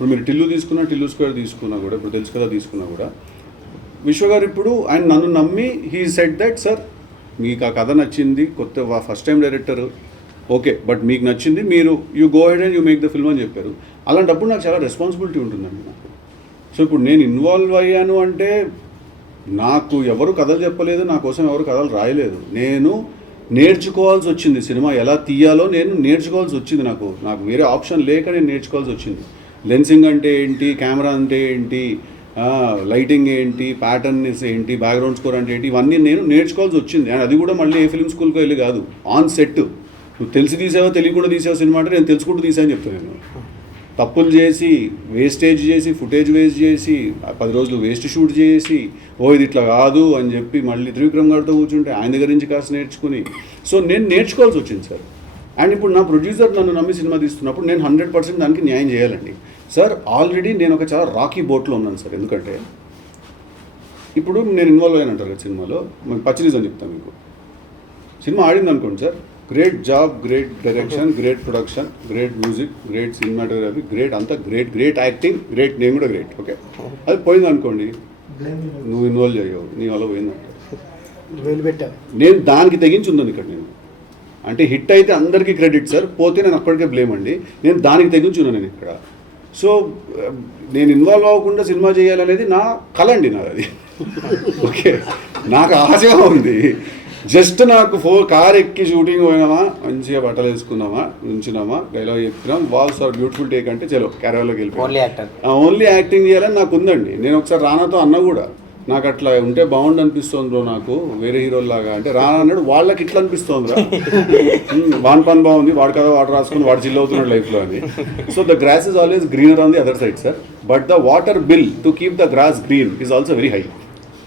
ఇప్పుడు మీరు టిల్లు తీసుకున్నా టిల్లు స్క్వేర్ తీసుకున్నా కూడా ఇప్పుడు తెలుసు కదా తీసుకున్నా కూడా విశ్వ గారు ఇప్పుడు ఆయన నన్ను నమ్మి హీ సెట్ దట్ సార్ మీకు ఆ కథ నచ్చింది కొత్త first time director okay but మీకు నచ్చింది మీరు you go head and you make the film అని చెప్పారు. అలాంటప్పుడు నాకు చాలా రెస్పాన్సిబిలిటీ ఉంటుందండి నాకు. సో ఇప్పుడు నేను ఇన్వాల్వ్ అయ్యాను అంటే నాకు ఎవరు కథలు చెప్పలేదు నా కోసం ఎవరు కథలు రాయలేదు. నేను నేర్చుకోవాల్సి వచ్చింది సినిమా ఎలా తీయాలో నేను నేర్చుకోవాల్సి వచ్చింది నాకు. నాకు వేరే ఆప్షన్ లేక నేను నేర్చుకోవాల్సి వచ్చింది. లెన్సింగ్ అంటే ఏంటి? కెమెరా అంటే ఏంటి? లైటింగ్ ఏంటి? ప్యాటర్న్స్ ఏంటి? బ్యాక్గ్రౌండ్ స్కోర్ అంటే ఏంటి? ఇవన్నీ నేను నేర్చుకోవాల్సి వచ్చింది. అండ్ అది కూడా మళ్ళీ ఏ ఫిల్మ్ స్కూల్కి వెళ్ళి కాదు. On set. నువ్వు తెలిసి తీసావో తెలియకుండా తీసావు సినిమా అంటే నేను తెలుసుకుంటూ తీసాను చెప్తాను నేను. తప్పులు చేసి వేస్టేజ్ చేసి ఫుటేజ్ వేస్ట్ చేసి పది రోజులు వేస్ట్ షూట్ చేసి ఓ ఇది ఇట్లా కాదు అని చెప్పి మళ్ళీ త్రివిక్రమ్ గారితో కూర్చుంటే ఆయన దగ్గర నుంచి కాస్త నేర్చుకుని. సో నేను నేర్చుకోవాల్సి వచ్చింది సార్. అండ్ ఇప్పుడు నా ప్రొడ్యూసర్ నన్ను నమ్మి సినిమా తీస్తున్నప్పుడు నేను హండ్రెడ్ పర్సెంట్ దానికి న్యాయం చేయాలండి. సార్ ఆల్రెడీ నేను ఒక చాలా రాకీ బోట్లో ఉన్నాను సార్. ఎందుకంటే ఇప్పుడు నేను ఇన్వాల్వ్ అయ్యాను అంటారు కదా సినిమాలో. పచ్చి నిజం చెప్తాను మీకు. సినిమా ఆడింది అనుకోండి sir. Great job great direction great production great music great cinematography great అంతా గ్రేట్ గ్రేట్ యాక్టింగ్ గ్రేట్ నేను కూడా గ్రేట్ ఓకే అది పోయింది అనుకోండి నువ్వు ఇన్వాల్వ్ అయ్యావు. నీ వల్ల పోయిందంట నేను దానికి తెగించి ఉందని ఇక్కడ నేను. అంటే హిట్ అయితే అందరికీ క్రెడిట్ సార్ పోతే నేను అక్కడికే బ్లేమ్ అండి. నేను దానికి తెగించి ఉన్నాను నేను ఇక్కడ. సో నేను ఇన్వాల్వ్ అవ్వకుండా సినిమా చేయాలనేది నా కళ అండి నాది. అది ఓకే. నాకు ఆశగా ఉంది. జస్ట్ నాకు ఫో కార్ ఎక్కి షూటింగ్ పోయినామా మంచిగా బట్టలు వేసుకున్నామా ఉంచినామా డైలాగ్ చెప్తున్నాం. వాల్స్ ఆర్ బ్యూటిఫుల్ టేక్ అంటే చలో క్యారవాలోకి వెళ్ళిపోయాం. ఓన్లీ యాక్టింగ్ చేయాలని నాకు ఉందండి. నేను ఒకసారి రానాతో అన్న కూడా. నాకు అట్లా ఉంటే బాగుండు అనిపిస్తుంది బ్రో నాకు వేరే హీరోల్లాగా. అంటే రానా అన్నాడు వాళ్ళకి ఇట్లా అనిపిస్తుంది వాన్ పని బాగుంది వాడు కదా వాటర్ రాసుకుని వాడు చిల్ అవుతున్నాడు లైఫ్లో అని. So the grass is always greener on the other side sir. But the water bill to keep the grass green is also very high.